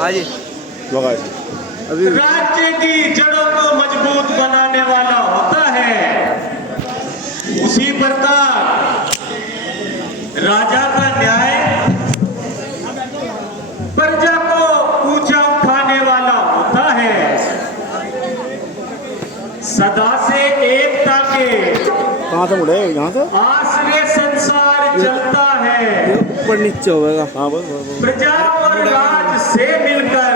हाँ जी अभी राज्य की जड़ों को मजबूत बनाने वाला होता है उसी प्रकार राजा का न्याय प्रजा को ऊंचा उठाने वाला होता है। सदा से एकता के कहाँ से मुड़े यहाँ से आश्रय संसार चलता है। ऊपर नीचे होगा। हाँ बस प्रजा और राज से मिलकर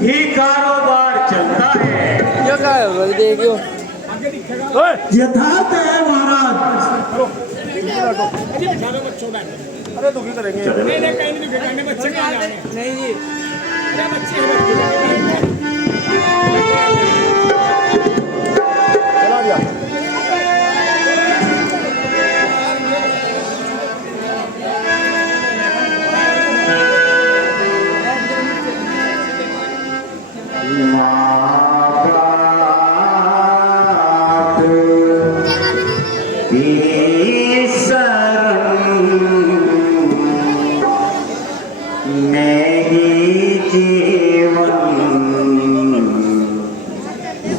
ही कारोबार चलता है। ये क्या है देखियो यथार्थ है महाराज। अरे दुखी करेंगे नहीं जी चला दिया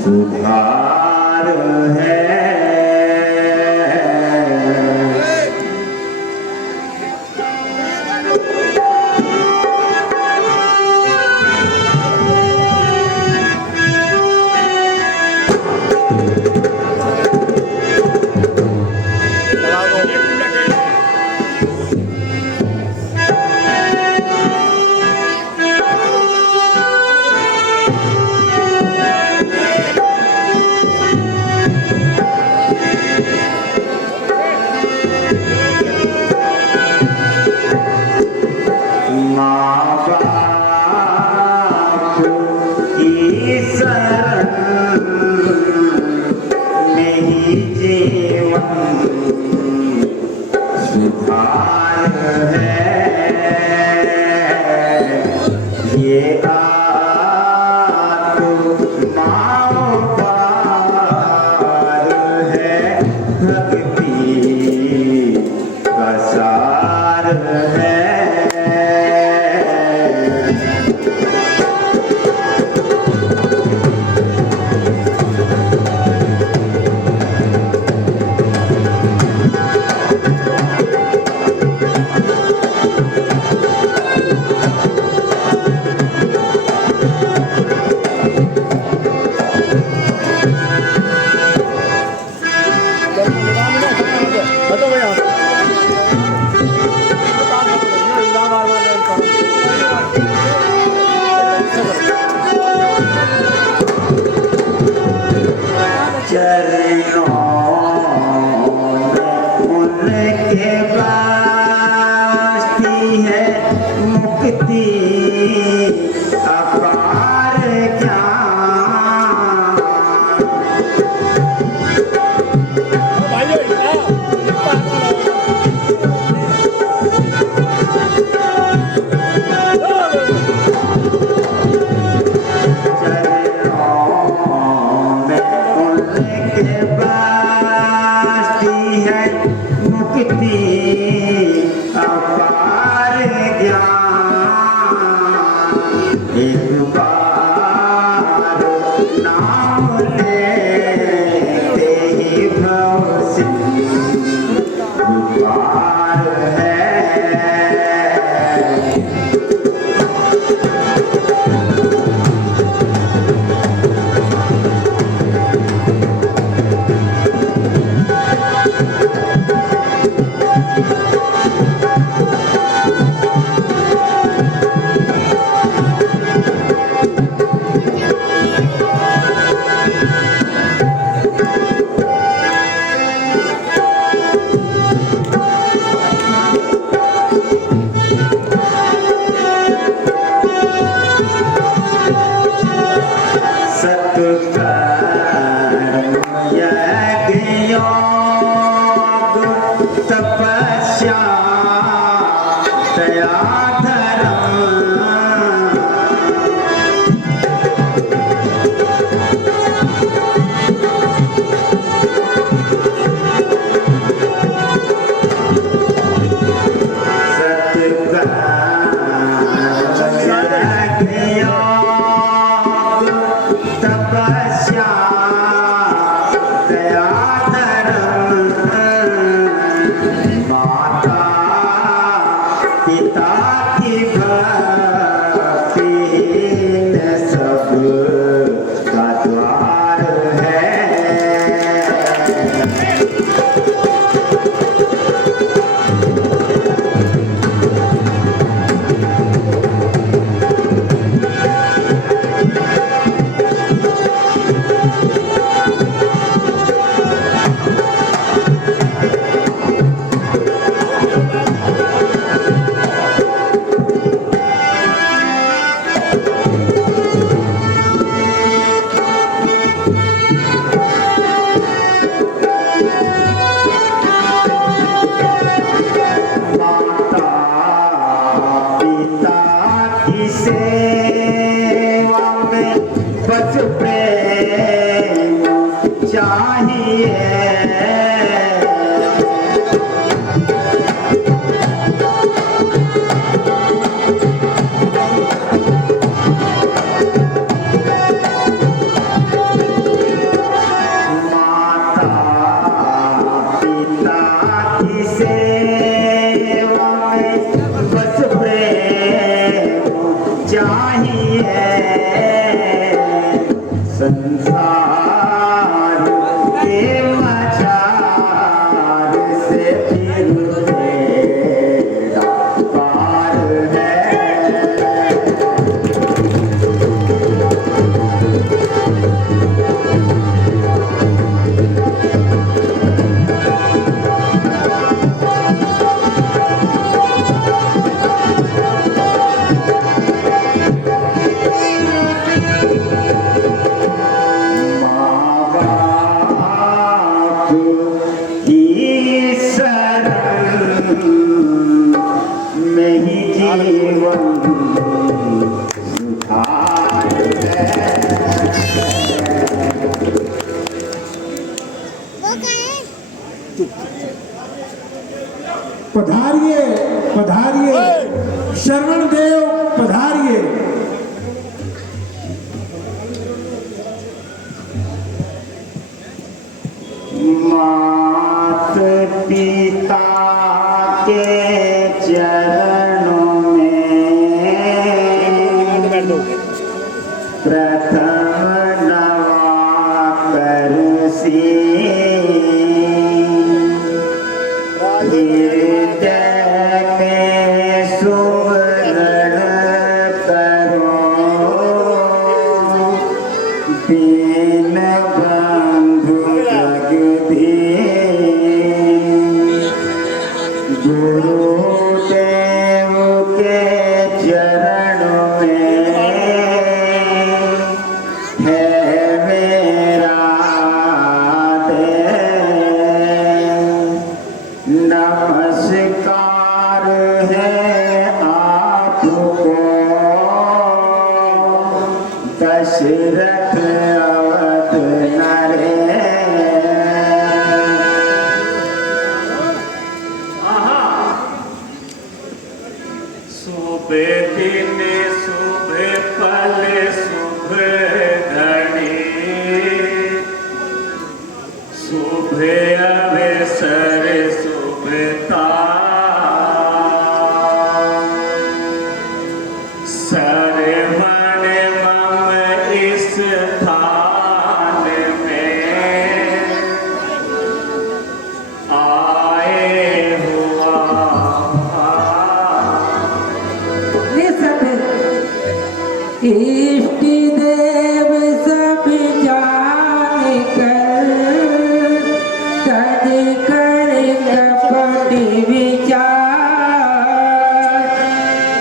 सुधार है पिता की भक्ति सब का द्वार है। सेवा में बस प्रेम चाहिए। माता पिता की सेवा में बस प्रेम चाहिए। संसार के मझार से फिर तेरा पार है। में ही जीवन सुधार है। पधारिए पधारिए शरण देव पधारिए। मात पिता के चरणों में प्रथम नवाकर सी हृदय में सुमरण करो। दीन बंधु जगदीश गुरुदेव के चरणों में है मेरा देव। नमस्कार है आपको दशरथ अवध शुभ दिन शुभ पल शुभ घड़ी शुभ अवसर शुभता सरवण मम इस स्थान में आए हुआ। इष्ट देव सब जान कर तज कर कपट विचार।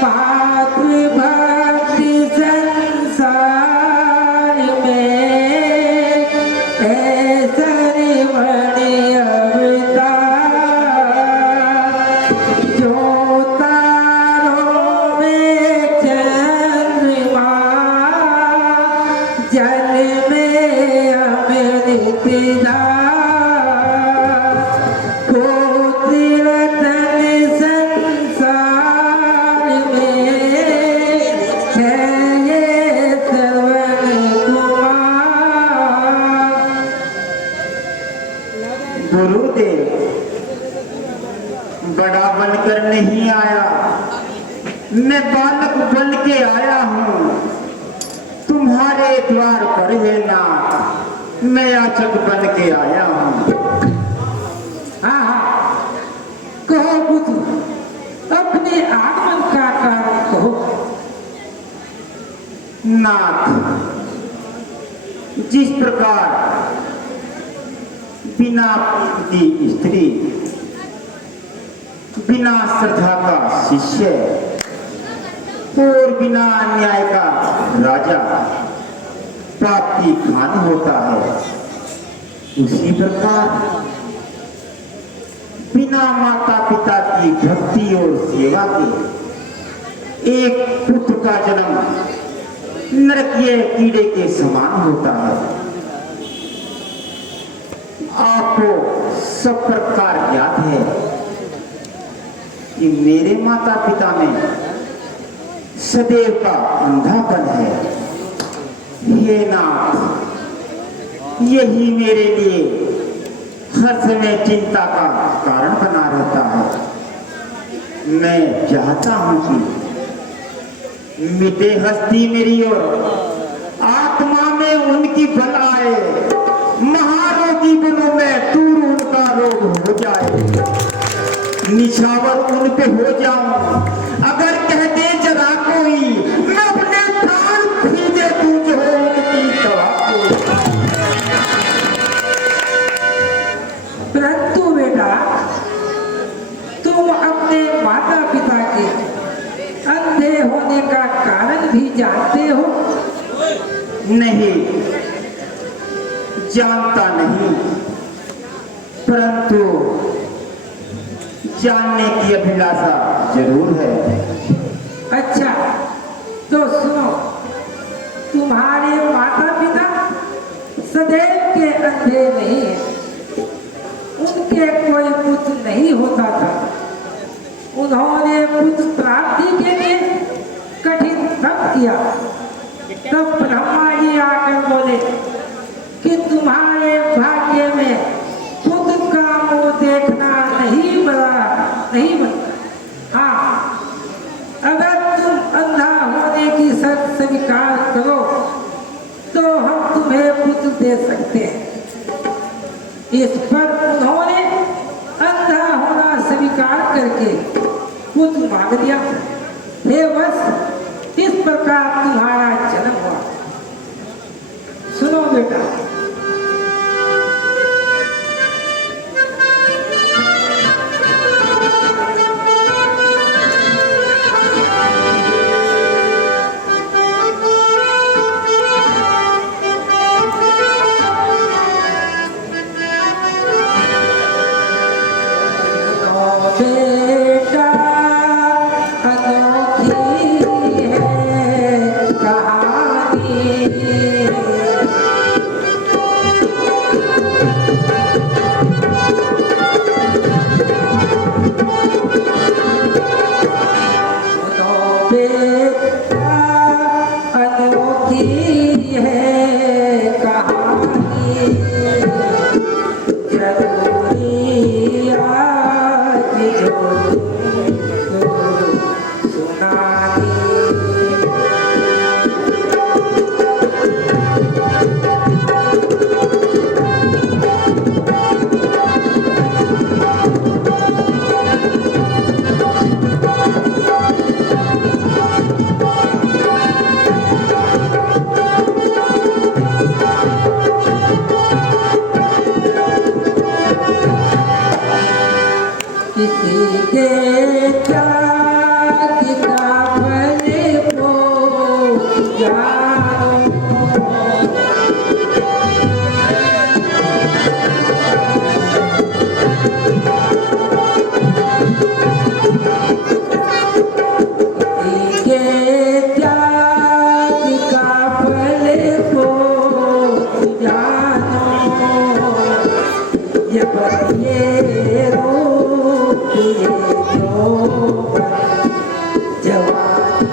पात्र भक्ति संसार में ऐसर मणि अवतार। जो तारों में चंद्रमा मैं बालक बन के आया हूँ तुम्हारे द्वार पर है नाथ, मैं याचक बन के आया हूँ। हाँ कहो बुद्ध, अपने आगमन का कारण कहो। नाथ, जिस प्रकार बिना की स्त्री, बिना श्रद्धा का शिष्य और बिना न्याय का राजा पाप की खान होता है, उसी प्रकार बिना माता पिता की भक्ति और सेवा के एक पुत्र का जन्म नरकीय कीड़े के समान होता है। आपको सब प्रकार ज्ञात है कि मेरे माता पिता में सदैव का अंधापन है। हे नाथ, यही मेरे लिए हर समय चिंता का कारण बना रहता है। मैं चाहता हूं कि मिटे हस्ती मेरी और आत्मा में उनकी बल आए, महारोगी बनूं मैं, दूर उनका रोग हो जाए, निछावर उन पे हो जाऊं। अगर कह दे जरा कोई, मैं अपने प्राण खींचे दूं जो हो उनकी दवा कोई। परंतु बेटा, तुम अपने माता पिता के अंधे होने का कारण भी जानते हो? नहीं, जानता नहीं, परंतु जानने की अभिलाषा जरूर है। अच्छा तो सुनो, तुम्हारे माता पिता सदैव के अंधे नहीं है, उनके कोई पुत्र नहीं होता था। उन्होंने पुत्र प्राप्ति के लिए कठिन तप किया। तब ब्रह्मा जी आकर बोले कि तुम्हारे भाग्य में पुत्र का मुंह देखना नहीं बनता। हाँ, अगर तुम अंधा होने की शर्त स्वीकार करो तो हम तुम्हें पुत्र दे सकते हैं। इस पर उन्होंने अंधा होना स्वीकार करके पुत्र मांग दिया। हे बस इस प्रकार तुम्हारा जन्म हुआ। सुनो बेटा, बेटा अनोखी है कहानी। बेटा अनोखी है कहानी, जरूरी आज जो तुमको सुनानी। किसी के त्याग का फल को जानो, किसी के त्याग का फल को जानो, ये बतिए रूप ये जो जवानी।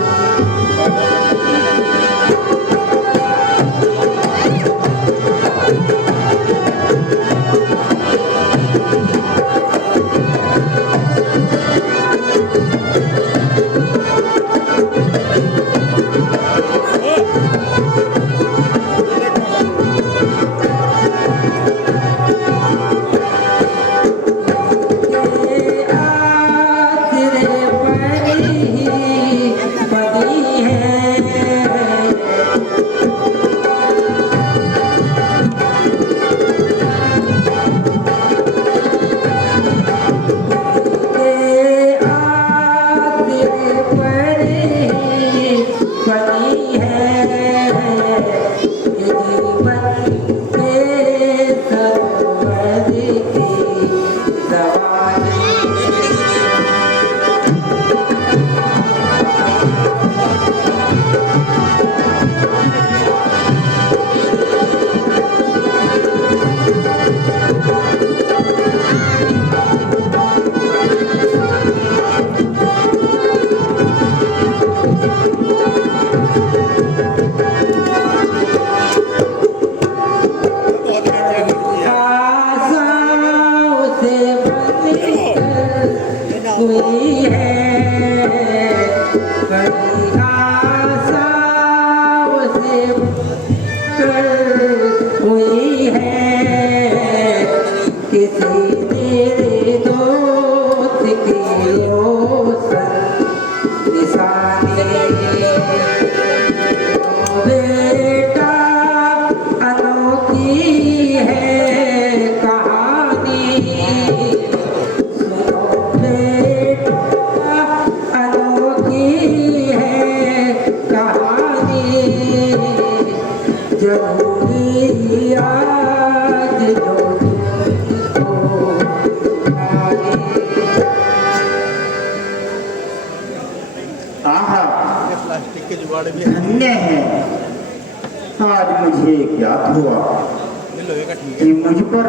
कहीं आशाओं से कर हुई है किसी तेरे दोस्त की रोशन निशानी। बेटा अनोखी है कहानी, सुनो बेटा अनोखी है कहानी, जरूरी आज जो तुमको सुनाई। आहा, प्लास्टिक के जुगाड़ भी धन्य है आज मुझे ज्ञात हुआ लोहे का ठीक कि मुझ पर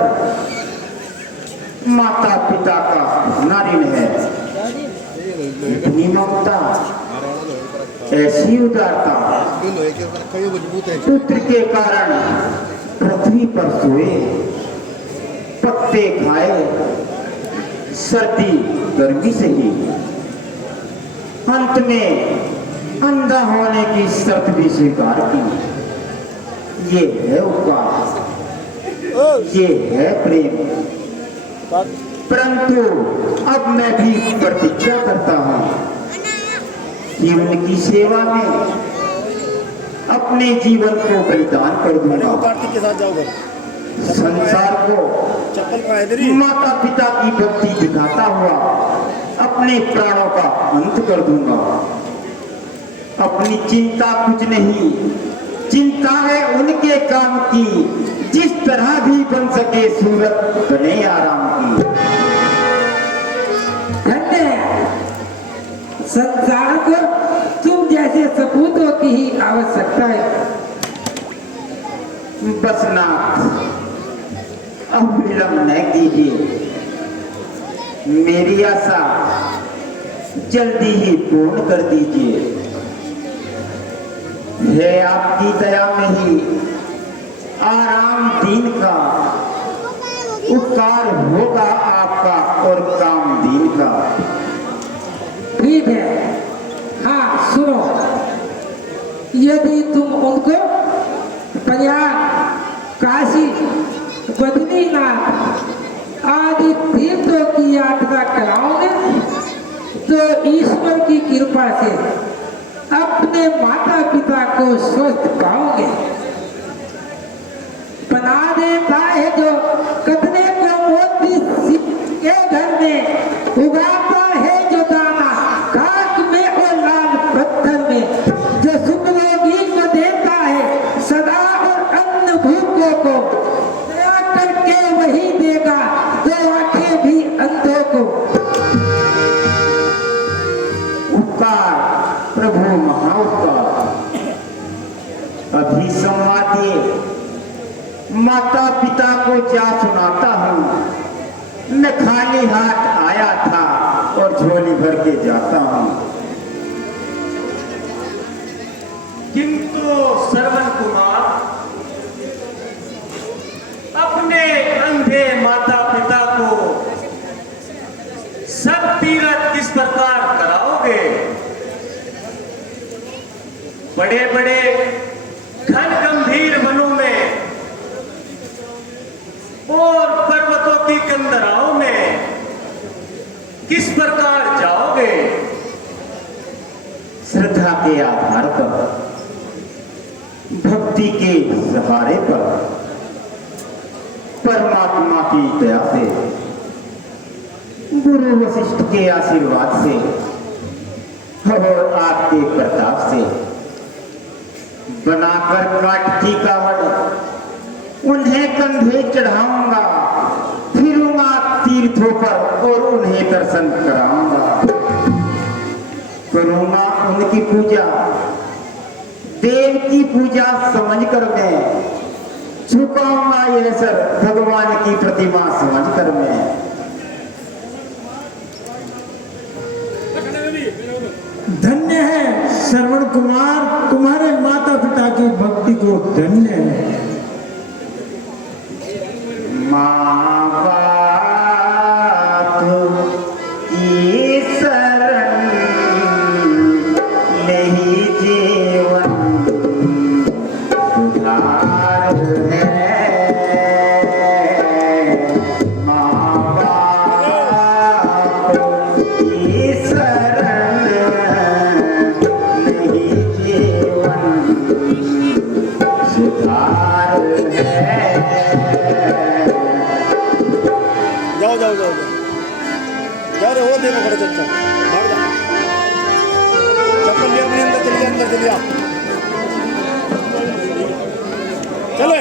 माता पिता का ऋण है। इतनी ममता, ऐसी उदारता, लोहे के ऊपर रखा, ये मजबूत है। पुत्र के कारण पृथ्वी पर सोए, पत्ते खाए, सर्दी गर्मी से ही अंत में अंधा होने की शर्त भी स्वीकार की। ये है उपकार, ये है प्रेम। परंतु अब मैं भी प्रतिज्ञा करता हूँ कि उनकी सेवा में अपने जीवन को बलिदान कर दूंगा। कार्तिक के साथ जाओ घर। संसार को चप्पल कहाँ है तेरी? माता पिता की भक्ति दिखाता हुआ अपने प्राणों का अंत कर दूंगा। अपनी चिंता कुछ नहीं, चिंता है उनके काम की, जिस तरह भी बन सके सूरत बने आराम की। धन्य है। संसार को तुम जैसे सपूतों की ही आवश्यकता है। बस नाथ, अब विलंब न कीजिए, मेरी आशा जल्दी ही पूर्ण कर दीजिए। है आपकी दया में ही आराम दीन का उपकार होगा आपका और काम दीन का। ठीक है, हाँ सुनो, यदि तुम उनको प्रयाग, काशी, बद्रीनाथ आदि तीर्थों की यात्रा कराओगे तो ईश्वर की कृपा से अपने माता पिता को स्वस्थ पाओगे। बना देता है जो कतरे को मोती के घर में, उगाता है जो दाना काक में और लाल पत्थर में, जो सुख रोगी को देता है सदा और अन्न भूखों को, दया करके वही देगा दो आंखें भी अंधों को। उपकार प्रभु महाउपकार। अभी संवादिए माता पिता को जा सुनाता हूँ, मैं खाली हाथ आया था और झोली भर के जाता हूँ। किंतु श्रवण कुमार अपने अंधे माता पिता को सब तीरथ किस प्रकार कराओगे? बड़े बड़े घन गंभीर वनों में और पर्वतों की कंदराओं में किस प्रकार जाओगे? श्रद्धा के आधार पर, भक्ति के सहारे पर, परमात्मा की दया से, गुरु वशिष्ठ के आशीर्वाद से और आपके प्रताप से बनाकर काठ की कावड़ उन्हें कंधे चढ़ाऊंगा, फिरूंगा तीर्थों पर और उन्हें दर्शन कराऊंगा। करूंगा उनकी पूजा, देव की पूजा समझकर मैं झुकाऊंगा यह सर भगवान की प्रतिमा समझकर मैं। धन्य है श्रवण कुमार, तुम्हारे माता पिता की भक्ति को धन्य है। माँ बाप की शरण देखो बड़े चच्चा भाग जा चप्पल लिया अपने अंदर चलिए चलो